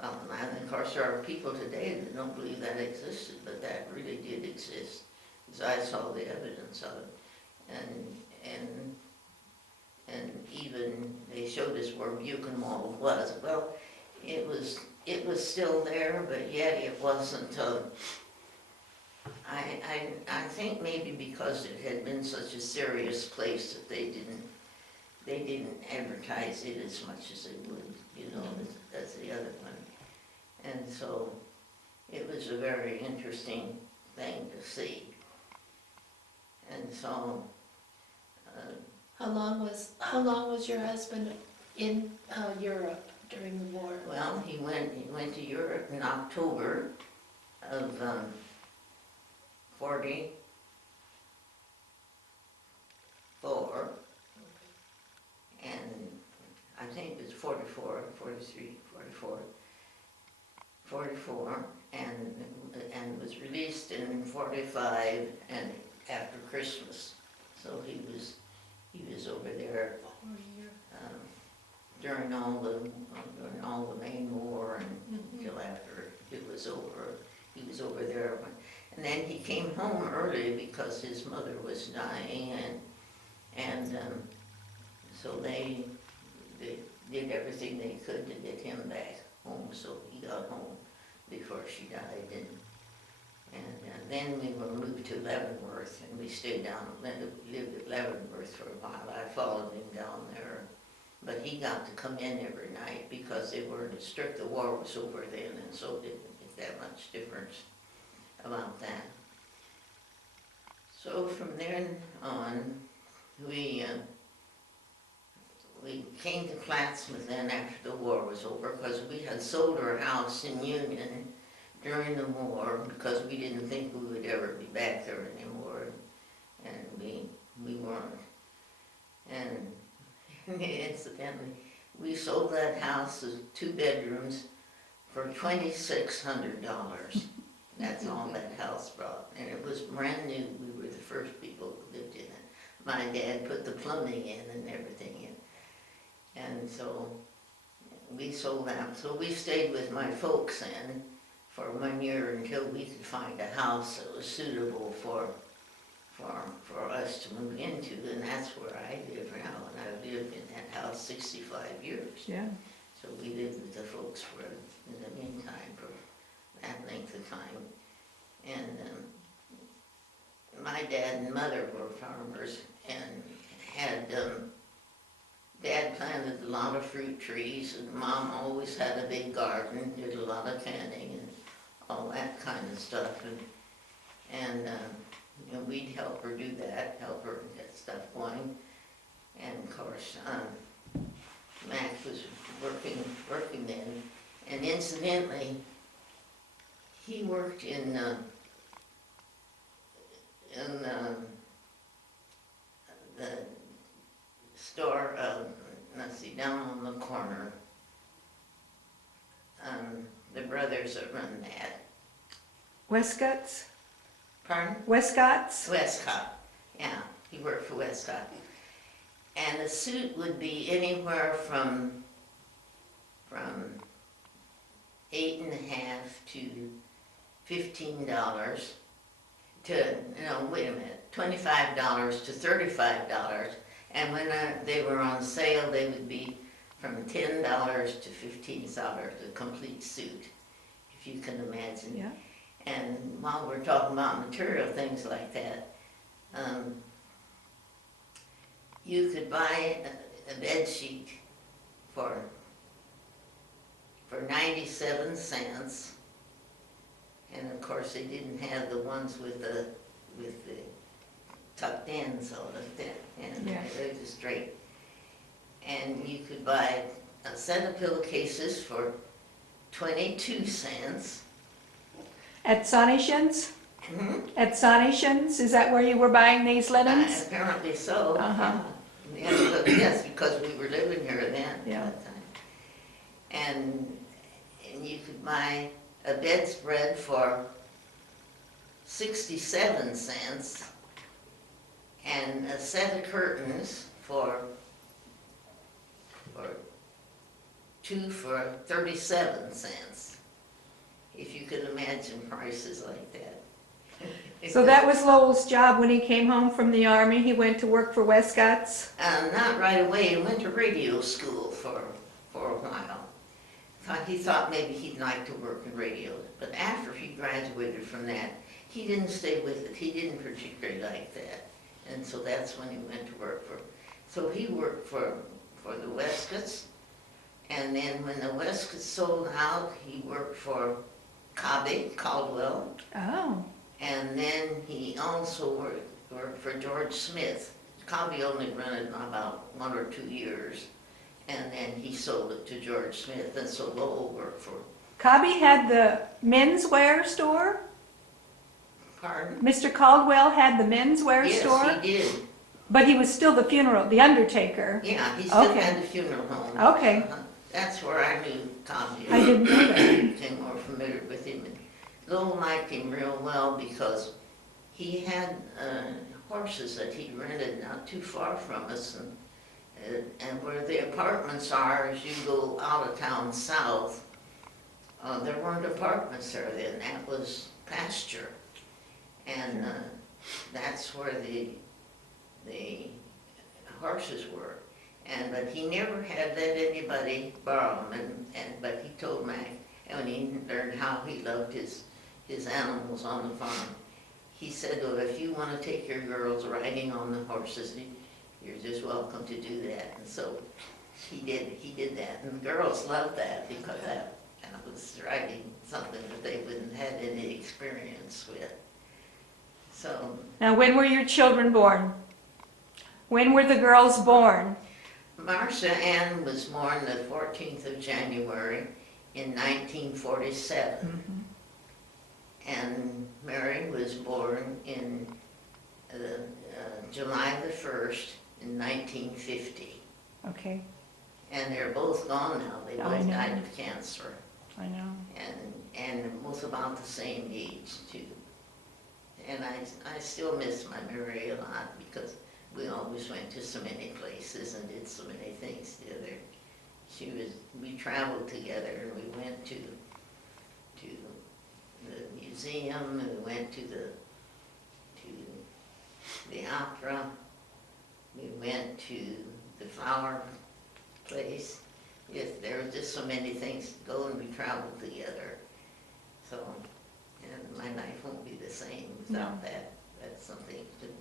Well, and of course, there are people today that don't believe that existed, but that really did exist, because I saw the evidence of it. And even they showed us where Buchenwald was. Well, it was still there, but yet it wasn't, I think maybe because it had been such a serious place that they didn't advertise it as much as they would, you know, as the other one. And so it was a very interesting thing to see. And so, How long was your husband in Europe during the war? well, he went to Europe in October of 44, and I think it was 44, 43, 44, 44, and was released in 45 and after Christmas. So he was over there during all the main war and until after it was over. He was over there, and then he came home early because his mother was dying, and so they did everything they could to get him back home. So he got home before she died, and then we were moved to Leavenworth, and we stayed down, lived at Leavenworth for a while. I followed him down there, but he got to come in every night because they were strict. The war was over then, and so didn't make that much difference about that. So from then on, we came to Plattsmouth then after the war was over, because we had sold our house in Union during the war because we didn't think we would ever be back there anymore, and we weren't. And incidentally, we sold that house as 2 bedrooms for $2,600. That's all that house brought, and it was brand new. We were the first people who lived in it. My dad put the plumbing in and everything in, and so we sold that. So we stayed with my folks then for 1 year until we could find a house that was suitable for us to move into, and that's where I live now, and I've lived in that house 65 years. Yeah. So we lived with the folks for, in the meantime, for that length of time. And my dad and mother were farmers, and had, Dad planted a lot of fruit trees, and Mom always had a big garden, did a lot of canning and all that kind of stuff, and you know, we'd help her do that, help her get stuff going. And of course, Mac was working then, and incidentally, he worked in the store, let's see, down on the corner. The brothers that run that. Westcott's? Pardon? Westcott's? Westcott, yeah, he worked for Westcott. And the suit would be anywhere from $8.50 to $15 to, no, wait a minute, $25 to $35. And when they were on sale, they would be from $10 to $15, a complete suit, if you can imagine. Yeah. And while we're talking about material things like that, you could buy a bed sheet for 97 cents, and of course they didn't have the ones with the tucked in, so and Yeah. they were straight. And you could buy a set of pillowcases for 22 cents. At Sonnyson's? Mm-hmm. At Sonnyson's? Is that where you were buying these linens? Apparently so. Uh-huh. Yes, because we were living here then. Yeah. At that time. And you could buy a bedspread for 67 cents, and a set of curtains for 2 for 37 cents. If you could imagine prices like that. So that was Lowell's job when he came home from the army. He went to work for Westcott's. Not right away. He went to radio school for a while. He thought maybe he'd like to work in radio. But after he graduated from that, he didn't stay with it. He didn't particularly like that. And so that's when he went to work for. So he worked for the Westcotts. And then when the Westcotts sold out, he worked for Caldwell. Oh, And then he also worked for George Smith. Cobby only rented about 1 or 2 years, and then he sold it to George Smith, and so Lowell worked for. Cobby had the menswear store? Pardon? Mr. Caldwell had the menswear store? Yes, he did. But he was still the undertaker. Yeah, he still Okay. had the funeral home. Okay. That's where I knew Cobby. I didn't know that. Became more familiar with him. And Lowell liked him real well because he had horses that he rented not too far from us, and where the apartments are, as you go out of town south, there weren't apartments there then. That was pasture, and that's where the horses were. But he never had let anybody borrow them. But he told Mac, and when he learned how he loved his animals on the farm, he said, well, if you want to take your girls riding on the horses, you're just welcome to do that. And so he did that. And the girls loved that because that was riding something that they wouldn't have had any experience with. So. Now, when were your children born? When were the girls born? Marcia Ann was born the 14th of January in 1947. Mm-hmm. And Mary was born in July the 1st in 1950. Okay, And they're both gone now. They I both know. died of cancer. I know. And both about the same age, too. And I still miss my Mary a lot because we always went to so many places and did so many things together. We traveled together, and we went to the museum, and we went to the opera. We went to the flower place. Yes, there were just so many things to go, and we traveled together. So, and my life won't be the same without that. That's something to do.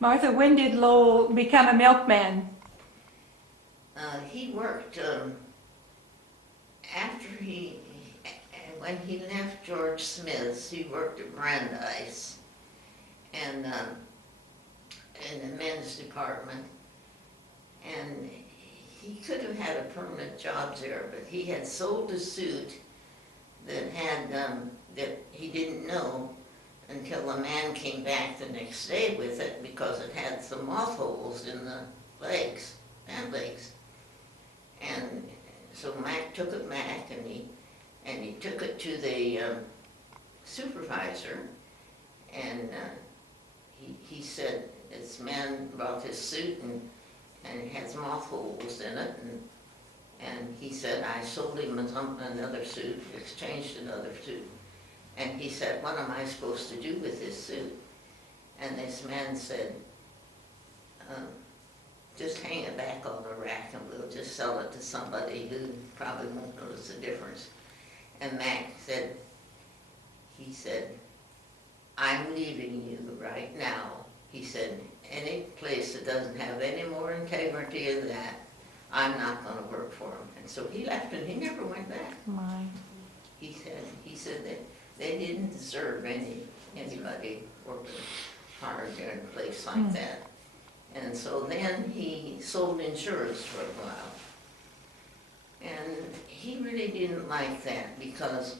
Martha, when did Lowell become a milkman? He worked when he left George Smith's, he worked at Brandeis and in the men's department. And he could have had a permanent job there, but he had sold a suit that that he didn't know until a man came back the next day with it because it had some moth holes in the legs, pant legs. And so Mac took it back, and he took it to the supervisor, and he said, this man brought his suit, and it has moth holes in it, and he said, I sold him another suit, exchanged another suit. And he said, what am I supposed to do with this suit? And this man said, just hang it back on the rack and we'll just sell it to somebody who probably won't notice the difference. And Mac said, he said, I'm leaving you right now. He said, any place that doesn't have any more integrity than that, I'm not going to work for him. And so he left and he never went back. My. He said that they didn't deserve anybody working hard in a place like that. And so then he sold insurance for a while. And he really didn't like that because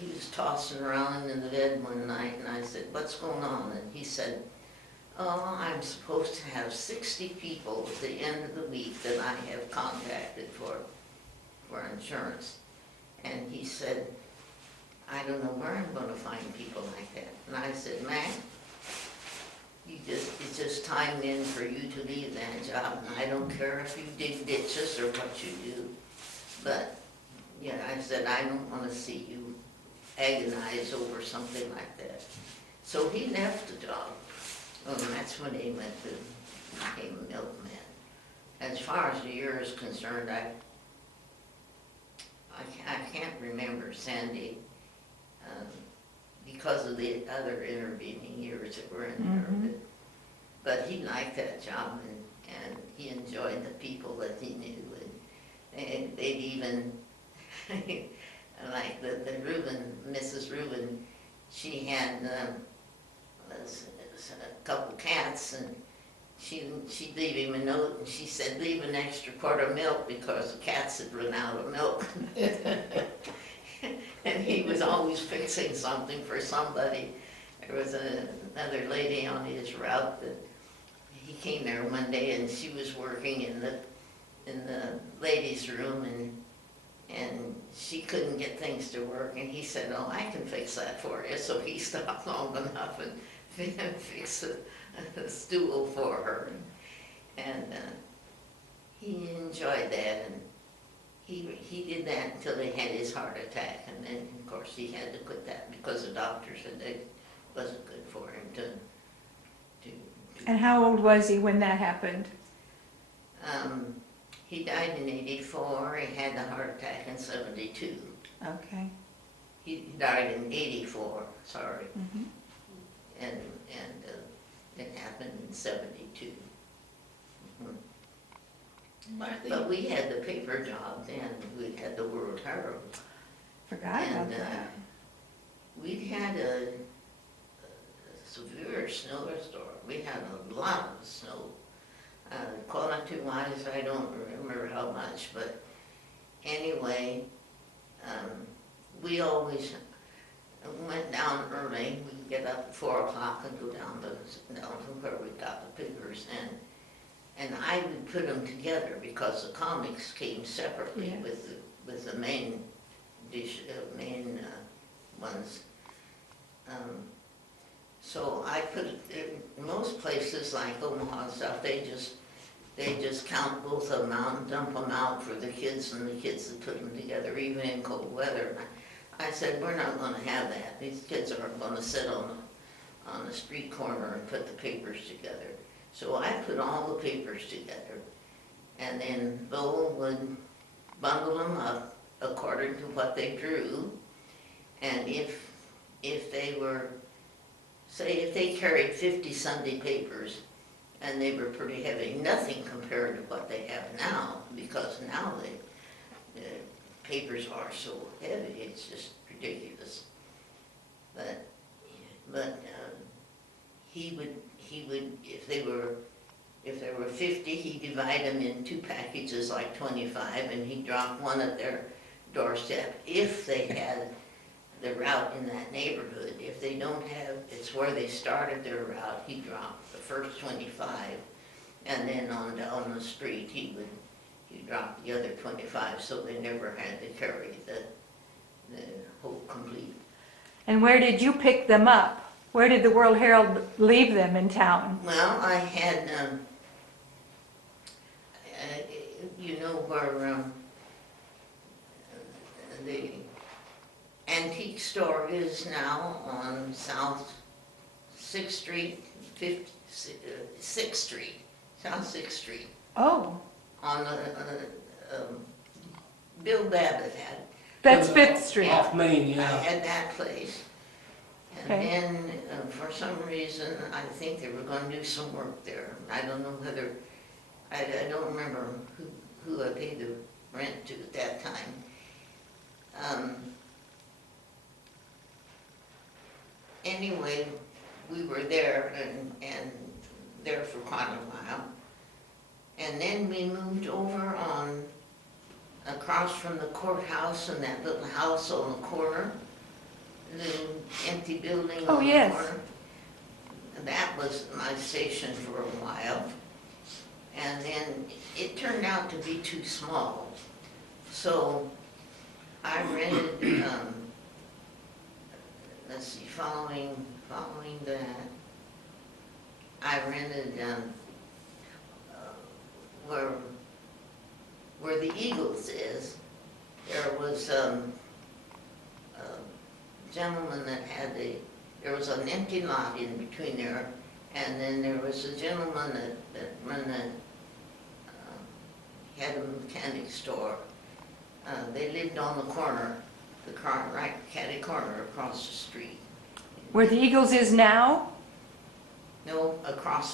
he was tossing around in the bed one night, and I said, what's going on? And he said, oh, I'm supposed to have 60 people at the end of the week that I have contacted for insurance. And he said, I don't know where I'm going to find people like that. And I said, Mac, it's just time then for you to leave that job, and I don't care if you dig ditches or what you do. But, yeah, I said, I don't wanna see you agonize over something like that. So he left the job, and that's when he went to, became a milkman. As far as the year is concerned, I can't remember Sandy, because of the other intervening years that were in there. But he liked that job, and he enjoyed the people that he knew, and they'd even, like the Reuben, Mrs. Reuben, she had a couple cats, and she'd leave him a note, and she said, leave an extra quart of milk because the cats had run out of milk. And he was always fixing something for somebody. There was another lady on his route that he came there one day, and she was working in the ladies' room, and she couldn't get things to work, and he said, oh, I can fix that for you. So he stopped long enough and fixed a stool for her, and he enjoyed that, and he did that until he had his heart attack, and then of course he had to quit that because the doctor said it wasn't good for him to And how old was he when that happened? He died in '84. He had the heart attack in '72. Okay. He died in '84. Sorry, and it happened in '72. Martha, But we had the paper job then. We had the World Herald. Forgot about And that. we had a severe snowstorm. We had a lot of snow. Quantity-wise, I don't remember how much, but anyway, we always went down early. We'd get up at 4 o'clock and go down from where we got the papers, and I would put them together because the comics came separately with the main ones. So I put it in most places like Omaha and stuff. They just count both of them out and dump them out for the kids and the kids that put them together, even in cold weather. I said, we're not going to have that. These kids aren't going to sit on the street corner and put the papers together. So I put all the papers together, and then Bo would bundle them up according to what they drew, and if they were, say, if they carried 50 Sunday papers, and they were pretty heavy, nothing compared to what they have now, because now the papers are so heavy, it's just ridiculous. But he would, if there were 50, he'd divide them in 2 packages, like 25, and he'd drop one at their doorstep if they had the route in that neighborhood. If they don't have, it's where they started their route, he'd drop the first 25, and then on down the street, he'd drop the other 25, so they never had to carry the whole complete. And where did you pick them up? Where did the World Herald leave them in town? Well, I had, you know where the antique store is now on South 6th Street, 6th Street, South 6th Street. Oh, On Bill Babbitt had. that's 5th Street. Off Main, I yeah. had that place. And Okay. then, for some reason, I think they were going to do some work there. I don't know whether, I don't remember who I paid the rent to at that time. Anyway, we were there and there for quite a while. And then we moved over on, across from the courthouse and that little house on the corner, the empty building Oh, on the yes. corner. And that was my station for a while. And then it turned out to be too small. So I rented, let's see, following that, I rented, where the Eagles is, there was, a gentleman that had there was an empty lot in between there, and then there was a gentleman that ran had a mechanic store. They lived on the corner, right catty corner across the street. Where the Eagles is now? No, across